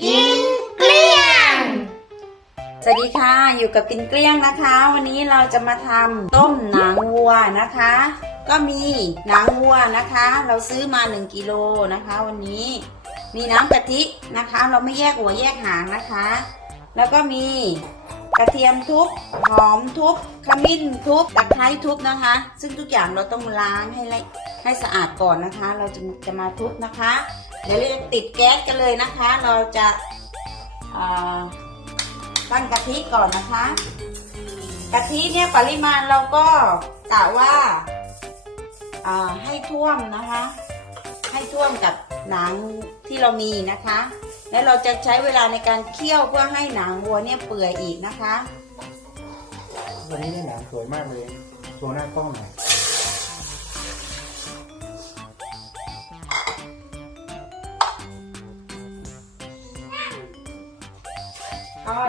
กินเกลี้ยง สวัสดีค่ะอยู่กับกินเกลี้ยงนะคะ วันนี้เราจะมาทำต้มหนังวัวนะคะ ก็มีหนังวัวนะคะ เราซื้อมา 1กิโลนะคะ วันนี้มีน้ำกะทินะคะ เราไม่แยกหัวแยกหางนะคะ แล้วก็มีกระเทียมทุบหอมทุบขมิ้นทุบตะไคร้ทุบนะคะ ซึ่งทุกอย่างเราต้องล้างให้ละให้สะอาดก่อนนะคะ เราจะจะมาทุบนะคะ เดี๋ยวเราจะติดแก๊สกันเลยนะคะ เราจะาตั้งกะทิก่อนนะคะ กะทิเนี่ยปริมาณเราก็กะว่าาให้ท่วมนะคะ ให้ท่วมกับหนังที่เรามีนะคะ แล้วเราจะใช้เวลาในการเคี่ยวเพื่อให้หนังวัวเนี่ยเปื่อยอีกนะคะ วันนี้เนี่ยหนังสวยมากเลยตัวหน้ากล้องหน่อย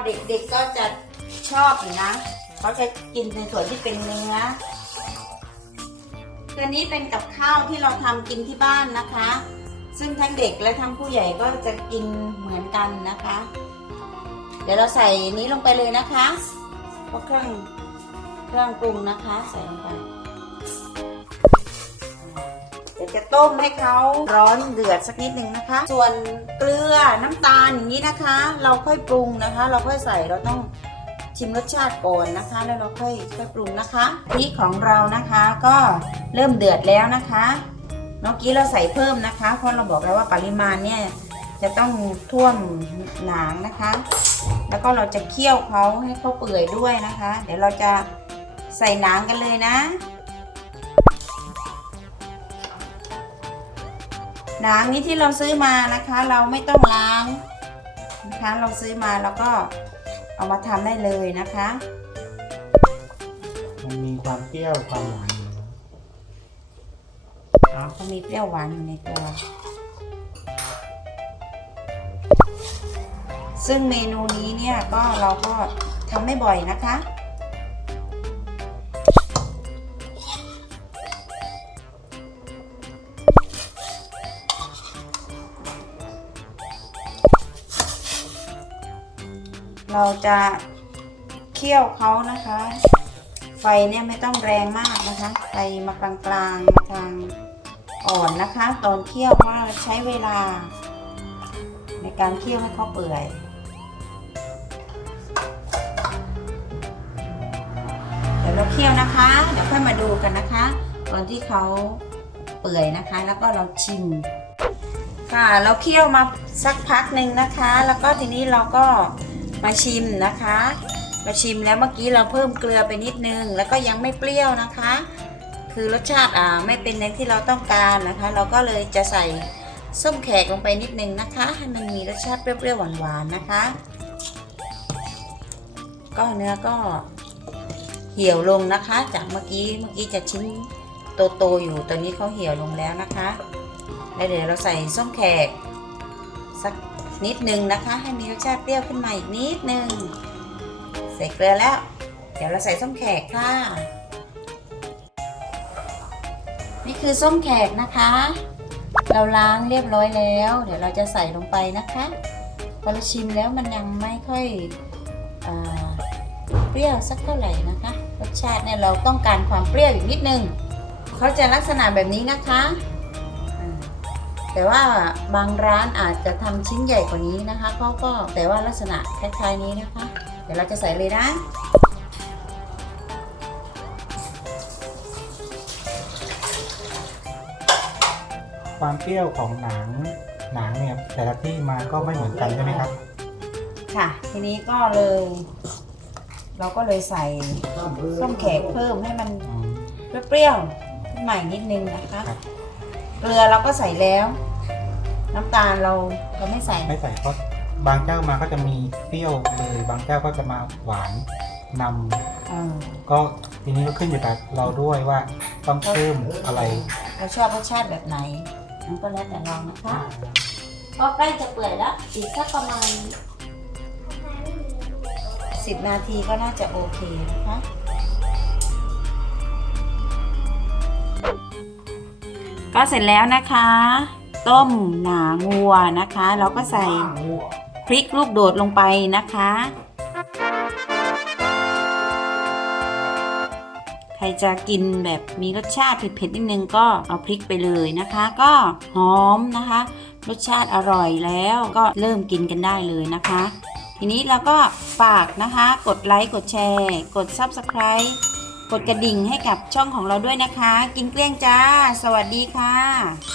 เด็กๆก็จะชอบอยู่นะเขาจะกินในส่วนที่เป็นเนื้อตัวนี้เป็นกับข้าวที่เราทำกินที่บ้านนะคะ ซึ่งทั้งเด็กและทั้งผู้ใหญ่ก็จะกินเหมือนกันนะคะ เดี๋ยวเราใส่นี้ลงไปเลยนะคะพวกเครื่องเครื่องปรุงนะคะ ใส่ลงไป จะต้มให้เขาร้อนเดือดสักนิดหนึ่งนะคะ ส่วนเกลือน้ำตาลอย่างนี้นะคะ เราค่อยปรุงนะคะ เราค่อยใส่เราต้องชิมรสชาติก่อนนะคะ แล้วเราค่อยค่อยปรุงนะคะพริกของเรานะคะก็เริ่มเดือดแล้วนะคะเมื่อกี้เราใส่เพิ่มนะคะ เพราะเราบอกแล้วว่าปริมาณเนี่ยจะต้องท่วมหนางนะคะ แล้วก็เราจะเคี่ยวเขาให้เขาเปื่อยด้วยนะคะ เดี๋ยวเราจะใส่หนังกันเลยนะ หนังนี้ที่เราซื้อมานะคะ เราไม่ต้องล้างนะคะ เราซื้อมาแล้วก็เอามาทำได้เลยนะคะ มันมีความเปรี้ยวความหวานอยู่อ๋อเขามีเปรี้ยวหวานอยู่ในตัว ซึ่งเมนูนี้เนี่ยก็เราก็ทำไม่บ่อยนะคะ เราจะเคี่ยวเขานะคะ ไฟเนี่ยไม่ต้องแรงมากนะคะ ไฟมากลางๆมาทางอ่อนนะคะ ตอนเคี่ยวเพราะเราใช้เวลา ในการเคี่ยวให้เขาเปื่อยเดี๋ยวเราเคี่ยวนะคะ เดี๋ยวค่อยมาดูกันนะคะ ตอนที่เขาเปื่อยนะคะ แล้วก็เราชิมค่ะ เราเคี่ยวมาสักพักหนึ่งนะคะ แล้วก็ทีนี้เราก็ มาชิมนะคะ มาชิมแล้วเมื่อกี้เราเพิ่มเกลือไปนิดนึง แล้วก็ยังไม่เปรี้ยวนะคะ คือรสชาติอ่าไม่เป็นในที่เราต้องการนะคะ เราก็เลยจะใส่ส้มแขกลงไปนิดนึงนะคะให้มันมีรสชาติเปรี้ยวๆหวานๆนะคะ ก็เนื้อก็เหี่ยวลงนะคะ จากเมื่อกี้เมื่อกี้จะชิ้นโตๆอยู่ตอนนี้เขาเหี่ยวลงแล้วนะคะแล้วเดี๋ยวเราใส่ส้มแขกสัก นิดนึงนะคะ ให้มีรสชาติเปรี้ยวขึ้นมาอีกนิดนึงใส่เกลือแล้ว เดี๋ยวเราใส่ส้มแขกค่ะ นี่คือส้มแขกนะคะ เราล้างเรียบร้อยแล้ว เดี๋ยวเราจะใส่ลงไปนะคะพอเราชิมแล้วมันยังไม่ค่อยอเปรี้ยวสักเท่าไหร่นะคะ รสชาติเนี่ยเราต้องการความเปรี้ยวอีกนิดนึงเขาจะลักษณะแบบนี้นะคะ แต่ว่าบางร้านอาจจะทำชิ้นใหญ่กว่านี้นะคะเขาก็แต่ว่าลักษณะคล้ายๆนี้นะคะ เดี๋ยวเราจะใส่เลยนะความเปรี้ยวของหนังหนังเนี่ยแต่ละที่มาก็ไม่เหมือนกันใช่ไหมครับ ค่ะ ทีนี้ก็เลย เราก็เลยใส่ส้มแขกเพิ่มให้มันอืมเปรี้ยวๆขึ้นมาอีกนิดนึงนะคะครับ เกลือเราก็ใส่แล้ว น้ำตาลเราเราไม่ใส่ไม่ใส่เพราะบางเจ้ามาก็จะมีเปรี้ยวเลยบางเจ้าก็จะมาหวานนำเออก็ทีนี้ก็ขึ้นอยู่กับเราด้วยว่าต้องเพิ่มอะไรเราชอบรสชาติแบบไหนนั่นก็แล้วแต่เรานะคะก็ใกล้จะเปื่อยแล้วอีกสักประมาณ สิบนาทีก็น่าจะโอเคนะคะ ก็เสร็จแล้วนะคะ ต้มหนางัวนะคะ เราก็ใส่พริกลูกโดดลงไปนะคะ ใครจะกินแบบมีรสชาติเผ็ดๆนิดนึงก็เอาพริกไปเลยนะคะ ก็หอมนะคะ รสชาติอร่อยแล้วก็เริ่มกินกันได้เลยนะคะ ทีนี้เราก็ฝากนะคะ กดไลค์กดแชร์ กด Subscribe กดกระดิ่งให้กับช่องของเราด้วยนะคะ กินเกลี้ยงจ้า สวัสดีค่ะ